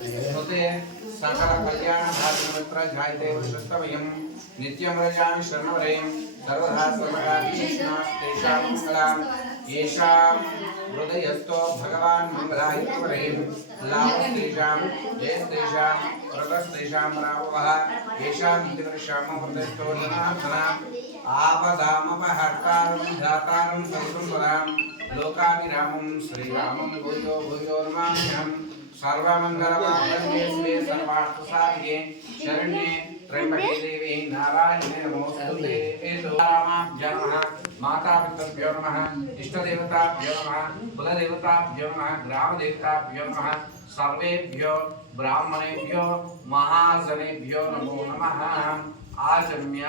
स्तुते सकल कल्याण भाग्यमित्र जायते नित्यं रजामि शरणवरयं सर्वदा सर्वदा कृष्णा येषां हृदयस्थो भगवान् मङ्गलायुतवरयं लाभस्तेषां जयस्तेषां व्रतस्तेषां रावः येषां हितकृष्यामवृतस्थो जनार्दनाम् आपदामपहर्तारं धातारं सर्वं लोकाभिरामं श्रीरामं भूयो सर्वमङ्गलमाङ्गल्ये शरण्ये त्र्यम्बके नारायणे नमोस्तुते रामाभ्यो मातापितृभ्यो नमः, इष्टदेवताभ्यो नमः, कुलदेवताभ्यो नमः, ग्रामदेवताभ्यो नमः, सर्वेभ्यो, ब्राह्मणेभ्यो, महाजनेभ्यो नमो नमः। आचम्य।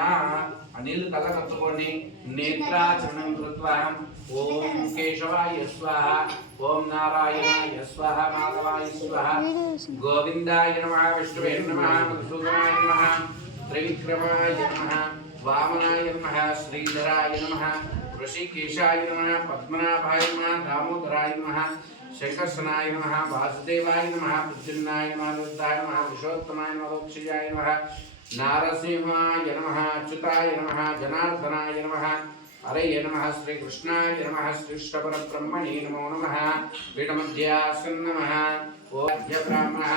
ఆ నీళ్ళు కళ్ళ కత్తుకోండి నేత్రాచరణం కృత్వా. ఓం కేశవాయ స్వాహ. ఓం నారాయణాయ స్వాహ. మాధవాయ స్వాహ. గోవిందాయ నమ. విష్ణువే నమ. మధుసూదనాయ నమ. త్రివిక్రమాయ నమ. వామనాయ నమ. శ్రీధరాయ నమ. ఋషికేశాయ నమ. పద్మనాభాయ నమ. దామోదరాయ నమ. శంకర్షణాయ నమ. వాసుదేవాయ నమ. ప్రద్యున్నాయ నమ. నమ. విశ్వోత్తమాయ నమ. नारसिंहाय नमः अच्युताय नमः जनार्दनाय नमः हरये नमः श्रीकृष्णाय नमः श्रीष्टपरब्रह्मणे नमो नमः पीठमध्यासन्नमः ओभ्यब्राह्मणः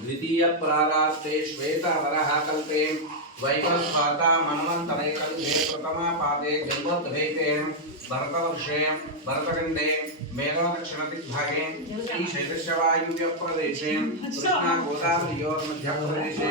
द्वितीयप्रारास्ते श्वेतवरः कल्पे वैकल्पाता मन्वन्तरे कल्पे प्रथमापादे जन्मोद्भैते भरतवर्षे भरतखण्डे मेघवदक्षिणदिग्भागे श्रीशैलस्यवायुव्यप्रदेशे अच्छा। कृष्णागोदावरियोर्मध्यप्रदेशे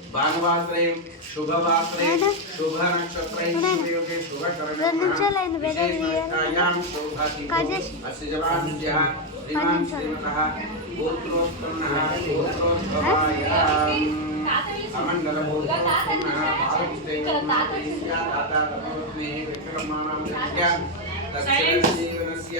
భాగవాసరే శుభవాసరే శుభ నక్షత్రే యోగే శుభ కరణం విశేషాయాం శోభాతి అస్య జవానుజ్యః శ్రీమాన్ శ్రీమతః గోత్రోత్పన్నః గోత్రోద్భవాయాం అమండల గోత్రోత్పన్నः భారతదేశ తాత తమోత్మే విక్రమాణం దక్ష దక్షిణ జీవనస్య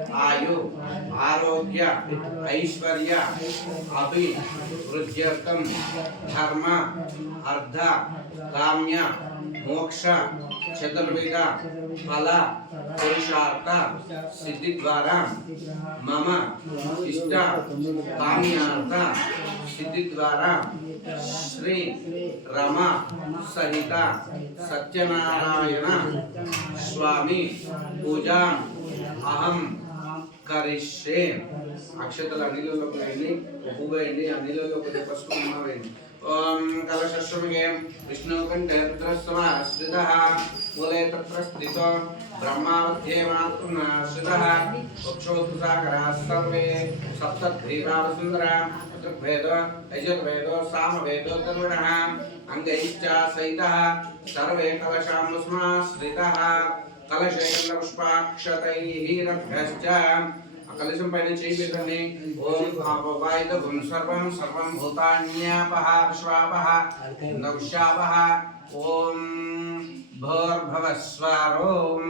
आयु, आरोग्य, ऐश्वर्य अभिवृद्ध्यर्थम धर्म अर्ध काम्य, मोक्ष, चतुर्विध, फल, पुरुषार्थ सिद्धि द्वारा मम, इष्ट, काम्यार्थ सिद्धि द्वारा श्री, रम, सहित, सत्यनारायण, स्वामी पूजा अहम కరిషే అక్షతలు అనిలలోకి వేయండి ఉప్పు వేయండి అనిలలోకి ఫస్ట్ ఉమ్మ వేయండి. ఓం కలశస్వమే విష్ణు కంఠేత్ర సమాశ్రిత మూలే తత్ర స్థిత బ్రహ్మావధ్యే మాతృ నాశ్రిత వక్షోతు సాగరా సర్వే సప్తగ్రీవావసుందర ఋగ్వేద యజుర్వేదో సామవేదో అంగైశ్చ సైత సర్వే కలశాముస్మాశ్రిత కలశైలపుష్పాక్షతైరభ్యశ్చ ఆ కలశం పైన చేయి పెట్టండి. ఓం ఆపవాయుధం సర్వం సర్వం భూతాన్యాపహ విశ్వాపహ నౌశాపహ ఓం భోర్భవస్వారోం.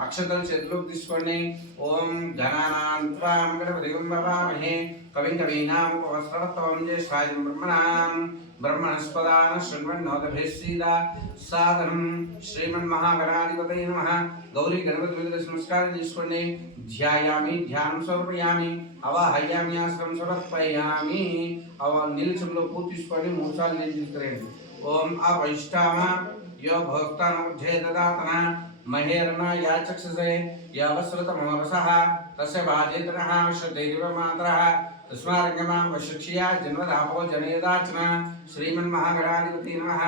అక్షతలు చేతిలోకి తీసుకోండి. ఓం గణానాంత్వాం గణపతిగం భవామహే కవిం కవీనాం ఉపవస్త్రవత్తవం జ్యేష్ఠాయం బ్రహ్మణాం. బ్రహ్మణస్పదాన శృణ్వన్నోదభిశ్రీదా సాధనం శ్రీమన్మహాగణాధిపతయ నమ గౌరీ గణపతి మీద సంస్కారం చేసుకోండి ధ్యాయామి ధ్యానం సమర్పయామి అవాహయామి ఆశ్రమం సమర్పయామి అవ నిలిచంలో పూర్తిసుకొని మూసాలు నిలిచిరండి ఓం ఆ వైష్టామ యో భోక్తానుధ్యే దదాతన మహేరణ యాచక్షసే యవశ్రుతమోరస తస్య భాజేతన శ్రుతైరివ మాత్ర तस्मारंगमाम जन्मदापो जनयदाचना श्रीमन्महागणाधिपति नमः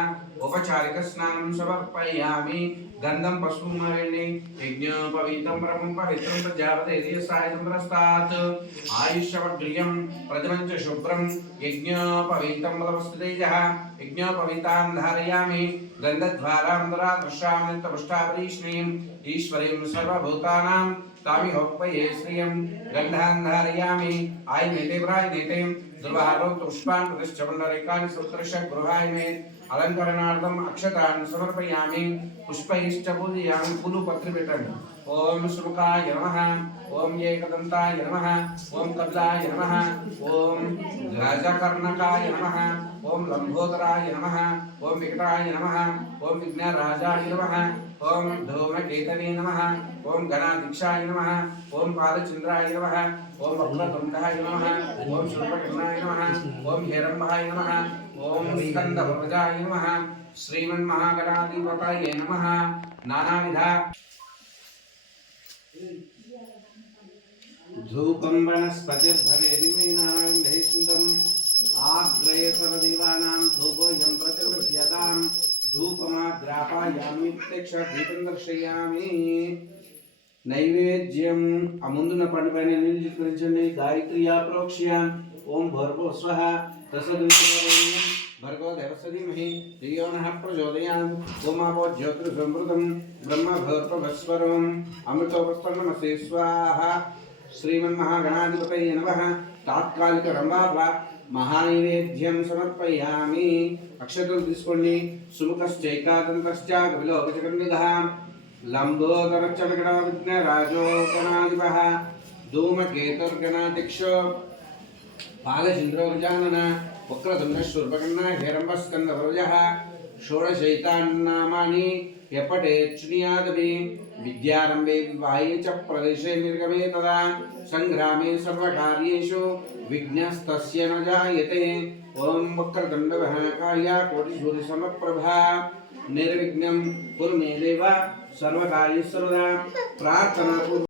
समर्पयामि गन्धं यज्ञोपवीतं पवित्रं आयुष्यवग्रियं च शुभ्रं यज्ञोपवीतं यज्ञोपवीतां धारयामि। गन्धद्वारां ईश्वरीं सर्वभूतानां तामिहोपये श्रियं गन्धान् धारयामि आयनेते प्रायनेते दुर्वारो पुष्पान् प्रतिश्चमण्डरेकानि सप्तर्ष गृहाय मे। अलङ्करणार्थम् अक्षतान् समर्पयामि। पुष्पैश्च पूजयामि पुलुपत्रिपिटन् ॐ शुमुखाय नमः। ॐ एकदन्ताय नमः। ॐ कपिलाय नमः। ॐ गजकर्णकाय नमः। ॐ लम्बोदराय नमः। ॐ विकटाय नमः। ॐ विघ्नराजाय नमः। ॐ धूमकेतवे नमः ॐ गणाधीक्षाय नमः ॐ पादचन्द्राय नमः ॐ वक्रतुण्डाय नमः ॐ शूर्पकर्णाय नमः ॐ हेरम्बाय नमः ॐ स्कन्दभुजाय नमः, श्रीमन्महागणाधिपतये नमः, नानाविधा। धूपं वनस्पतिर्भवेदिमेनान्दम् आग्रयसरदेवानां धूपोऽयं प्रतिगृह्यतां धूपमाद्रापायामि प्रत्यक्षदीपं दर्शयामि నైవేద్యం ఆ ముందున్న పండు పైన నీళ్ళు చిత్రించండి గాయత్రియా ప్రోక్ష్య ఓం భర్గో స్వహ రసద్విషయం భర్గో దేవసధీమహి ధియో నః ప్రచోదయాన్ ఓమాపో జ్యోతిర్ సంవృతం బ్రహ్మ భర్గవస్వరం అమృతోపస్తన్నమసే స్వాహ శ్రీమన్మహాగణాధిపతయ నమః తాత్కాలిక రంభాభ మహానైవేద్యం సమర్పయామి. అక్షతలు తీసుకోండి. సుముఖశ్చైకాతంతశ్చ కపిలోకచకండిద లంబోదరచడగడవిఘ్న రాజోకనాధిప ధూమకేతుర్గణాధ్యక్షో పాలచంద్రోగజానన వక్రతుండ శూర్పకర్ణ హిరంబస్కంద వ్రజ షోడశైతాన్నామాని यपटेच्छृणुयादपि विद्यारम्भे विवाहे च प्रदेशे निर्गमे तदा सङ्ग्रामे सर्वकार्येषु विघ्नस्तस्य न जायते। ॐ वक्रतुण्डवहकाय कोटिसूर्यसमप्रभा। निर्विघ्नं कुरु मे देव सर्वकार्येषु सर्वदा प्रार्थना